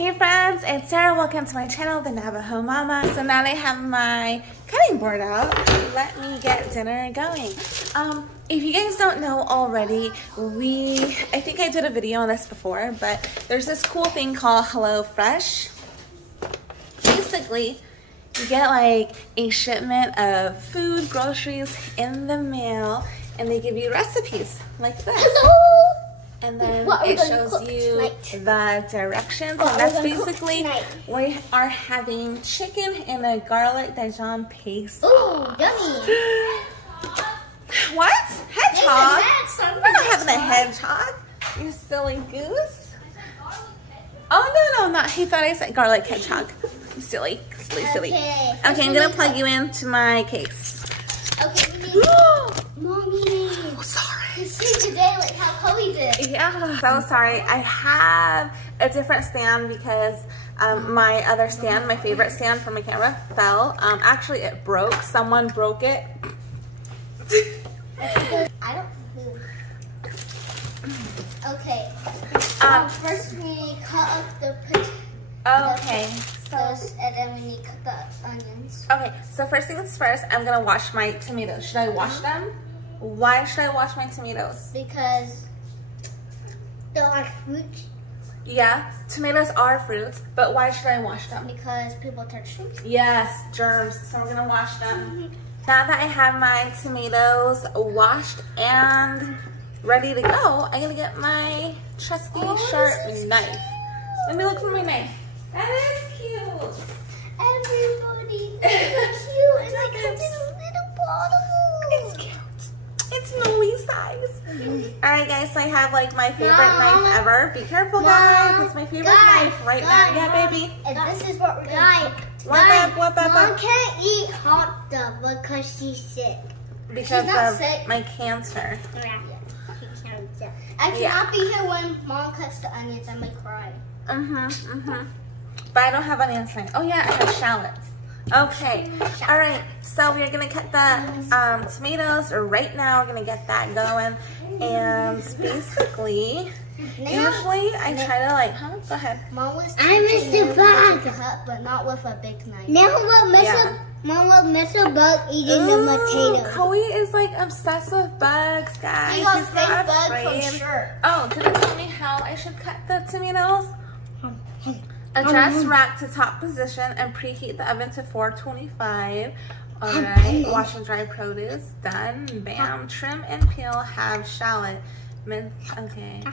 Hey friends, it's Sarah. Welcome to my channel, the Navajo Mama. So now that I have my cutting board out, let me get dinner going. If you guys don't know already, I think I did a video on this before, but there's this cool thing called HelloFresh. Basically, you get like a shipment of food, groceries in the mail, and they give you recipes like this. Hello! And then it shows you the directions, and that's basically we are having chicken in a garlic Dijon paste sauce. Ooh, yummy! What? Hedgehog? We're not having a hedgehog. You silly goose. Oh no, not. He thought I said garlic hedgehog. Silly. Okay, I'm gonna plug you into my case. Okay, Mommy. Oh, sorry. You see today like how Chloe did. Yeah. So sorry. I have a different stand because my other stand, my favorite stand for my camera, fell. Actually, it broke. Someone broke it. I don't know. Okay. First we need to cut up the potatoes, and then we need to cut the onions. Okay, so first things first, I'm gonna wash my tomatoes. Should I wash them? Why should I wash my tomatoes? Because they're like fruits. Yeah, tomatoes are fruits, but why should I wash them? Because people touch fruits. Yes, germs, so we're gonna wash them. Now that I have my tomatoes washed and ready to go, I'm gonna get my trusty sharp knife. Let me look for my knife. That is cute. Everybody, it's cute, and it comes in a little bottle. It's cute. It's Noe size. Alright guys, so I have like my favorite knife ever. Be careful guys, it's my favorite knife right now. Yeah, baby. And this is what we're gonna cook. What up? Mom can't eat hot dog because she's sick. Because of sick. My cancer. Yeah. I cannot be here when Mom cuts the onions. I might cry. But I don't have onions tonight. Oh yeah, I have shallots. Okay. All right. So we're gonna cut the tomatoes right now. We're gonna get that going, and basically, usually I try to like, Go ahead. Mom was teaching me to cut, but not with a big knife. Now Mom will miss a bug eating the potato. Chloe is like obsessed with bugs, guys. She's not afraid. Oh, did it tell me how I should cut the tomatoes? Adjust rack to top position and preheat the oven to 425. Alright, wash and dry produce. Done. Bam. Trim and peel. Have shallot. Okay.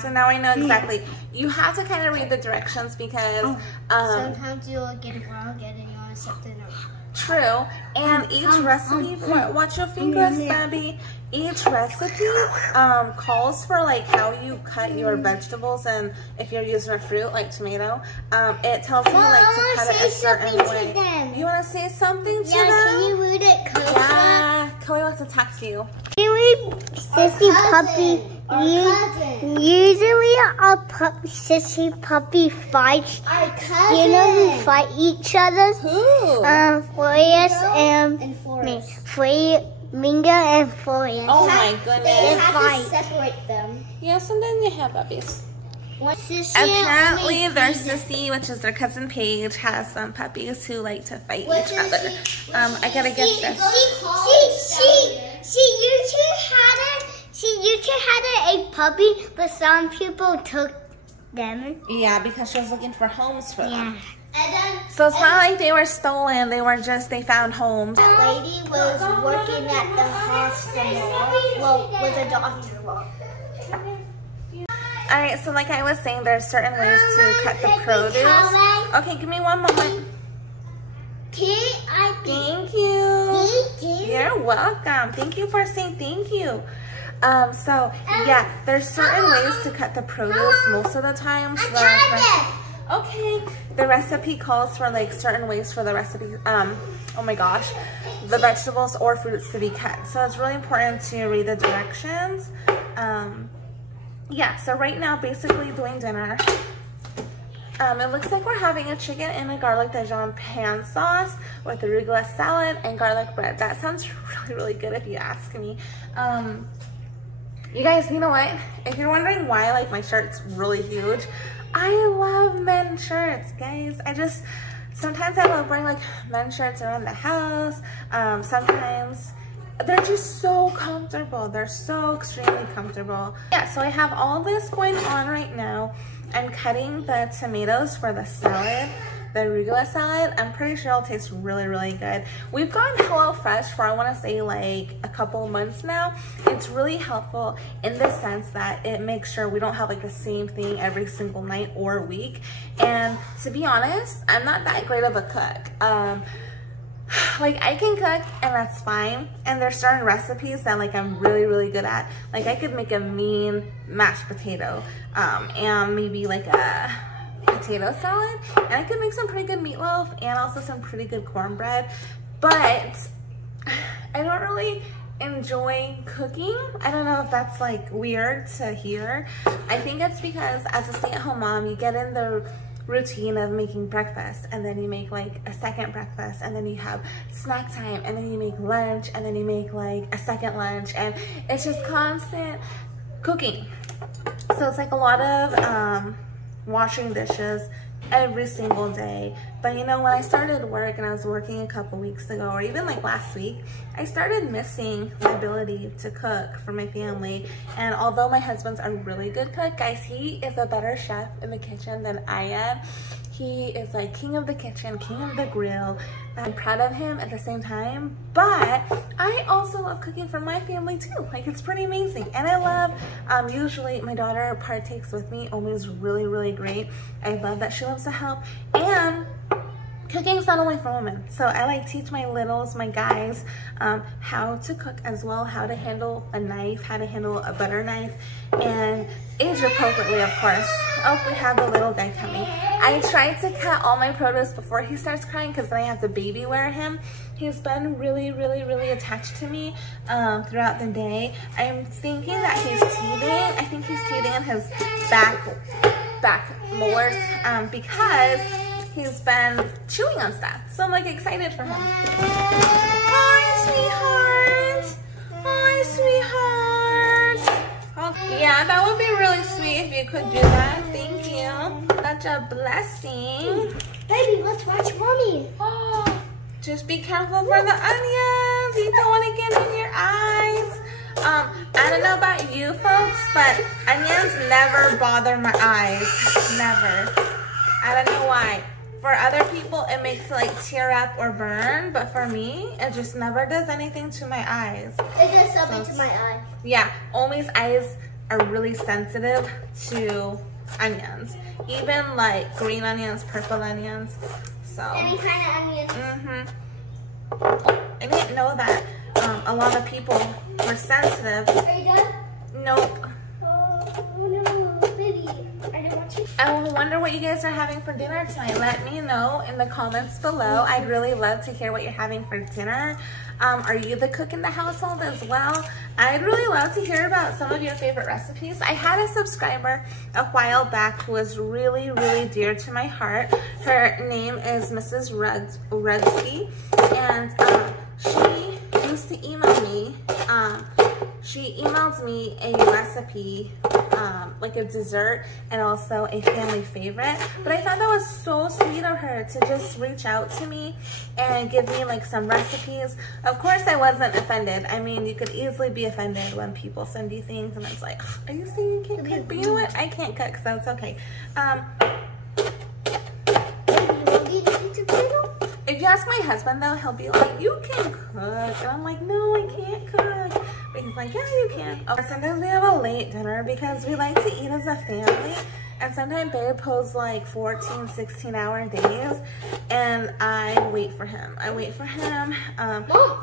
So now I know exactly. You have to kind of read the directions because sometimes you'll get it wrong getting on something else. True. And each recipe, watch your fingers, baby. Each recipe calls for like how you cut your vegetables, and if you're using a fruit like tomato, it tells you like to cut it a certain way. You want to say something to them? Can you read it, Coach? Yeah, Chloe wants to talk to you. Sissy puppy. Usually a sissy puppy fights. You know who fight each other? Who? Forrest and Minga and Forrest. Oh my goodness. They have to separate them. Yeah, sometimes they have puppies. Apparently their sissy, which is their cousin Paige, has some puppies who like to fight each other. I gotta get this. You two had a puppy, but some people took them. Yeah, because she was looking for homes for them. So it's not like they were stolen. They found homes. That lady was working at the hospital. Well, was a doctor. Alright, so like I was saying, there's certain ways to cut the produce. Okay, give me one moment. Thank you. You're welcome. Thank you for saying thank you. So yeah, there's certain ways to cut the produce most of the time. Okay, the recipe calls for like certain ways for the recipe, oh my gosh, the vegetables or fruits to be cut. So it's really important to read the directions. Yeah, so right now, basically doing dinner. It looks like we're having a chicken in a garlic Dijon pan sauce with arugula salad and garlic bread. That sounds really, really good if you ask me. You guys, you know what? If you're wondering why like my shirt's really huge, I love men's shirts, guys. Sometimes I love wearing like men's shirts around the house. Sometimes they're just so comfortable. They're so extremely comfortable. Yeah, so I have all this going on right now. I'm cutting the tomatoes for the salad, the arugula salad. I'm pretty sure it'll taste really, really good. We've gone HelloFresh for, I want to say, like a couple months now. It's really helpful in the sense that it makes sure we don't have like the same thing every single night or week. And to be honest, I'm not that great of a cook. Like I can cook and that's fine, and there's certain recipes that like I'm really, really good at. Like I could make a mean mashed potato and maybe like a potato salad, and I could make some pretty good meatloaf and also some pretty good cornbread, but I don't really enjoy cooking. I don't know if that's like weird to hear. I think it's because as a stay-at-home mom, you get in the routine of making breakfast, and then you make like a second breakfast, and then you have snack time, and then you make lunch, and then you make like a second lunch, and it's just constant cooking. So it's like a lot of washing dishes every single day. But you know, when I started work, and I was working a couple weeks ago, or even like last week, I started missing the ability to cook for my family. And although my husband's a really good cook, guys, he is a better chef in the kitchen than I am. He is like king of the kitchen, king of the grill. I'm proud of him at the same time, but I also love cooking for my family too. Like it's pretty amazing. And I love, usually my daughter partakes with me. Omi's really, really great. I love that she loves to help. And cooking is not only for women. So I like teach my littles, my guys, how to cook as well, how to handle a knife, how to handle a butter knife, and age appropriately, of course. Oh, we have the little guy coming. I tried to cut all my produce before he starts crying because then I have to baby wear him. He's been really, really, really attached to me throughout the day. I'm thinking that he's teething. I think he's teething in his back molars because he's been chewing on stuff. So I'm like excited for him. Hi, sweetheart. Hi, sweetheart. Oh, yeah, that would be really sweet if you could do that. Thank you. Such a blessing. Baby, let's watch Mommy. Oh, just be careful for the onions. You don't want to get in your eyes. I don't know about you folks, but onions never bother my eyes. Never. I don't know why. For other people, it makes it like tear up or burn, but for me, it just never does anything to my eyes. It does something to my eye. Yeah, Omi's eyes are really sensitive to onions. Even like green onions, purple onions. So any kind of onions. I didn't know that a lot of people were sensitive. Are you done? Nope. Oh no, baby. I didn't want you. I wonder what you guys are having for dinner tonight. Let me know in the comments below. I'd really love to hear what you're having for dinner. Are you the cook in the household as well? I'd really love to hear about some of your favorite recipes. I had a subscriber a while back who was really, really dear to my heart. Her name is Mrs. Rudsky, and she used to email me. She emailed me a recipe, like a dessert and also a family favorite. But I thought that was so sweet of her to just reach out to me and give me like some recipes. Of course I wasn't offended. I mean, you could easily be offended when people send you things and it's like, are you saying you can't cook? But you know what? I can't cook, so it's okay. If you ask my husband though, he'll be like, you can cook. And I'm like, no, I can't cook. But he's like, yeah, you can. Oh, sometimes we have a late dinner because we like to eat as a family. And sometimes Babe pulls like 14, 16-hour days. And I wait for him. I wait for him.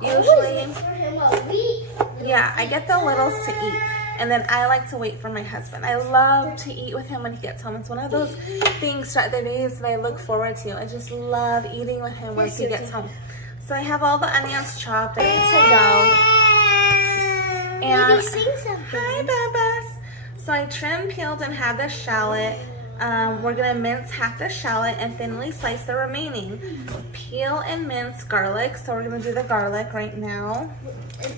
Usually, for him a week. Yeah, I get the littles to eat. And then I like to wait for my husband. I love to eat with him when he gets home. It's one of those things throughout the days that I look forward to. I just love eating with him once he gets home. So I have all the onions chopped, ready to go. And hi, Babas. So I trimmed, peeled, and have the shallot. We're gonna mince half the shallot and thinly slice the remaining. Peel and mince garlic. So we're gonna do the garlic right now.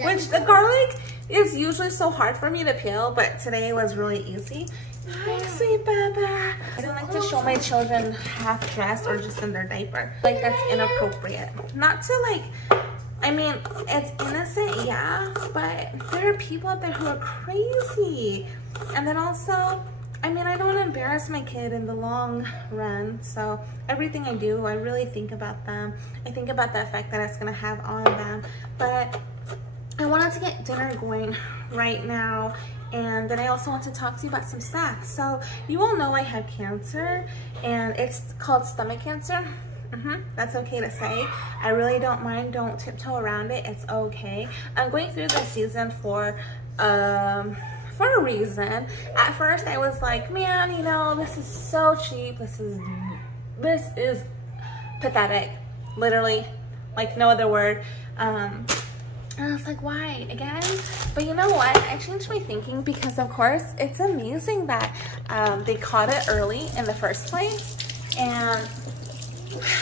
Which the garlic it's usually so hard for me to peel, but today was really easy. Hi, sweet Baba. I don't like to show my children half dressed or just in their diaper. Like, that's inappropriate. Not to like, I mean, it's innocent, yeah, but there are people out there who are crazy. And then also, I mean, I don't want to embarrass my kid in the long run, so everything I do, I really think about them. I think about the effect that it's going to have on them. But I wanted to get dinner going right now, and then I also want to talk to you about some stuff. So you all know I have cancer, and it's called stomach cancer. That's okay to say. I really don't mind. Don't tiptoe around it. It's okay. I'm going through this season for a reason. At first I was like, man, you know, this is so cheap. This is pathetic. Literally, like no other word. And I was like, why again? But you know what? I changed my thinking because of course it's amazing that they caught it early in the first place. And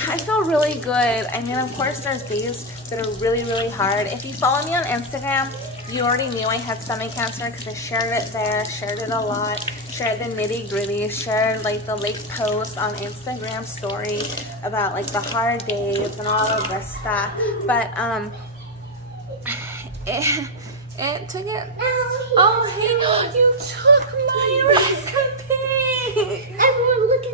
I feel really good. I mean, of course there's days that are really, really hard. If you follow me on Instagram, you already knew I had stomach cancer because I shared it there, shared it a lot, shared the nitty gritty, shared like the late post on Instagram story about like the hard days and all of this stuff. But it took it. Oh, hey, you took my recipe.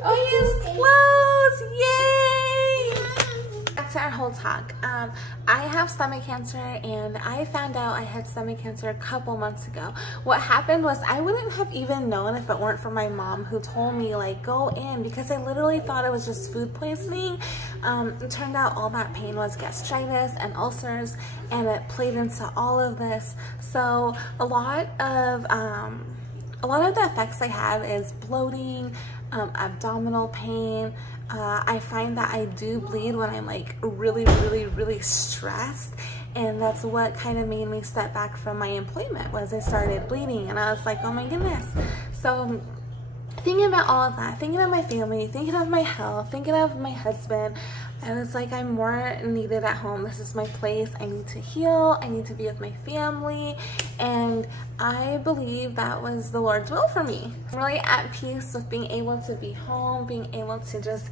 Oh, you close! Yay! That's our whole talk. I have stomach cancer, and I found out I had stomach cancer a couple months ago. What happened was I wouldn't have even known if it weren't for my mom who told me like go in, because I literally thought it was just food poisoning. It turned out all that pain was gastritis and ulcers, and it played into all of this. So a lot of the effects I have is bloating, abdominal pain. I find that I do bleed when I'm like really, really, really stressed, and that's what kind of made me step back from my employment, was I started bleeding, and I was like, oh my goodness. So thinking about all of that, thinking of my family, thinking of my health, thinking of my husband, I was like, I'm more needed at home. This is my place. I need to heal. I need to be with my family. And I believe that was the Lord's will for me. I'm really at peace with being able to be home, being able to just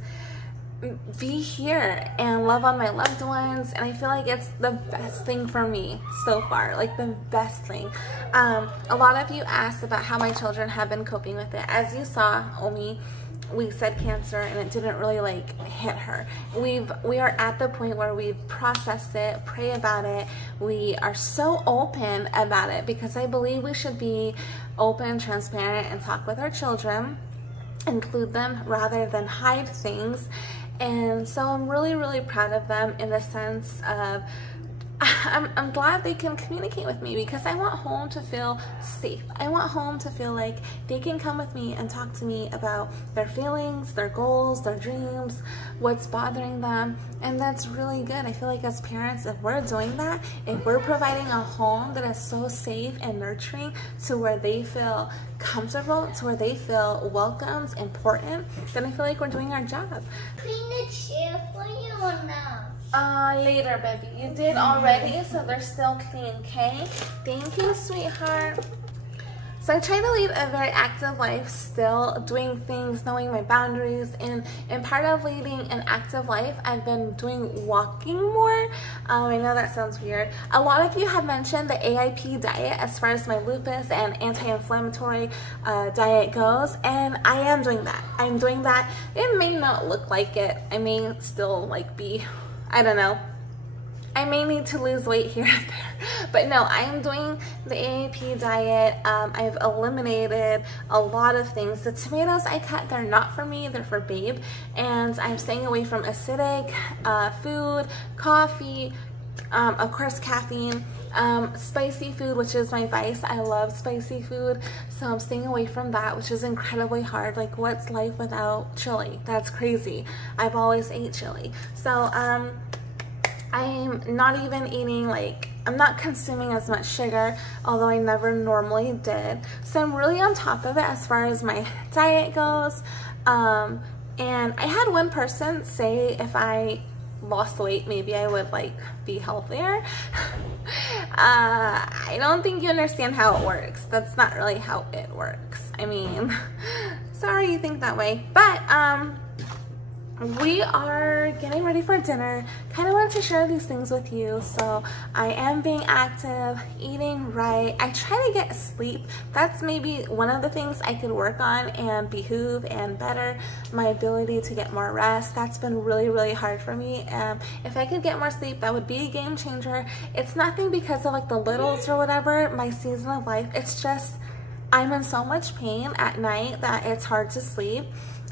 be here and love on my loved ones. And I feel like it's the best thing for me so far, like the best thing. A lot of you asked about how my children have been coping with it. As you saw, Omi, we said cancer and it didn't really like hit her. We are at the point where we've processed it, pray about it. We are so open about it because I believe we should be open, transparent, and talk with our children, include them rather than hide things. And so I'm really, really proud of them in the sense of I'm glad they can communicate with me, because I want home to feel safe. I want home to feel like they can come with me and talk to me about their feelings, their goals, their dreams, what's bothering them. And that's really good. I feel like as parents, if we're doing that, if we're providing a home that is so safe and nurturing to where they feel comfortable, to where they feel welcomed, important, then I feel like we're doing our job. Clean the chair for you or no? Later, baby. You did already, so they're still clean, okay? Thank you, sweetheart. So I try to lead a very active life, still doing things, knowing my boundaries, and part of leading an active life, I've been doing walking more. I know that sounds weird. A lot of you have mentioned the AIP diet as far as my lupus and anti-inflammatory diet goes, and I am doing that. I'm doing that. It may not look like it. I may still like be, I don't know. I may need to lose weight here and there, but no, I am doing the AAP diet. I've eliminated a lot of things. The tomatoes I cut, they're not for me, they're for Babe. And I'm staying away from acidic food, coffee, of course caffeine, spicy food, which is my vice. I love spicy food, so I'm staying away from that, which is incredibly hard. Like, what's life without chili? That's crazy. I've always ate chili. So I'm not even eating, like, I'm not consuming as much sugar, although I never normally did. So I'm really on top of it as far as my diet goes. And I had one person say if I lost weight, maybe I would like be healthier. I don't think you understand how it works. That's not really how it works. I mean, sorry you think that way, but we are getting ready for dinner. Kind of want to share these things with you. So I am being active, eating right. I try to get sleep. That's maybe one of the things I could work on and behoove and better my ability to get more rest. That's been really, really hard for me. If I could get more sleep, that would be a game changer. It's nothing because of like the littles or whatever, my season of life. It's just I'm in so much pain at night that it's hard to sleep.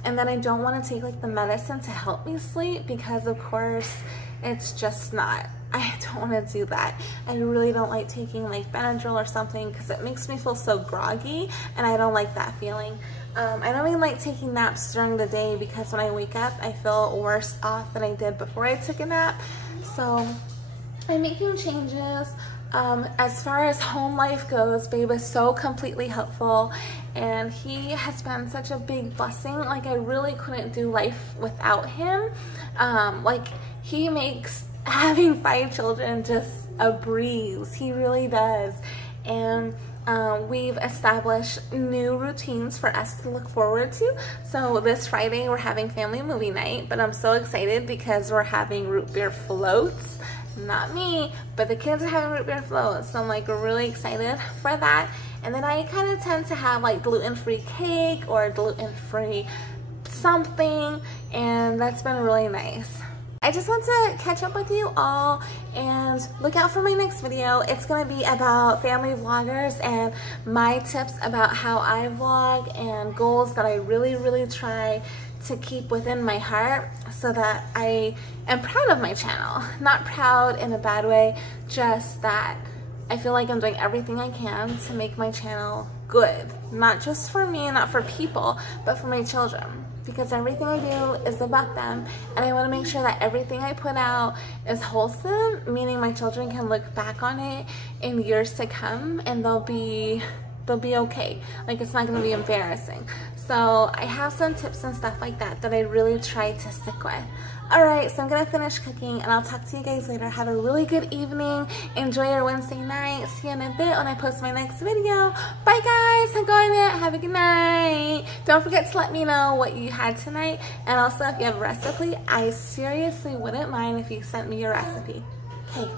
And then I don't want to take like the medicine to help me sleep because of course it's just not. I don't want to do that. I really don't like taking like Benadryl or something because it makes me feel so groggy and I don't like that feeling. I don't even like taking naps during the day because when I wake up I feel worse off than I did before I took a nap. So I'm making changes. As far as home life goes, Babe is so completely helpful and he has been such a big blessing. Like I really couldn't do life without him. Like he makes having 5 children just a breeze. He really does. And we've established new routines for us to look forward to. So this Friday we're having family movie night, but I'm so excited because we're having root beer floats. Not me, but the kids are having root beer floats, so I'm like really excited for that. And then I kind of tend to have like gluten-free cake or gluten-free something, and that's been really nice. I just want to catch up with you all and look out for my next video. It's going to be about family vloggers and my tips about how I vlog and goals that I really try to keep within my heart so that I am proud of my channel. Not proud in a bad way, just that I feel like I'm doing everything I can to make my channel good. Not just for me and not for people, but for my children. Because everything I do is about them and I want to make sure that everything I put out is wholesome, meaning my children can look back on it in years to come and they'll be okay. Like it's not going to be embarrassing. So I have some tips and stuff like that that I really try to stick with. Alright, so I'm going to finish cooking and I'll talk to you guys later. Have a really good evening. Enjoy your Wednesday night. See you in a bit when I post my next video. Bye guys. I'm going it. Have a good night. Don't forget to let me know what you had tonight. And also if you have a recipe, I seriously wouldn't mind if you sent me your recipe. Okay.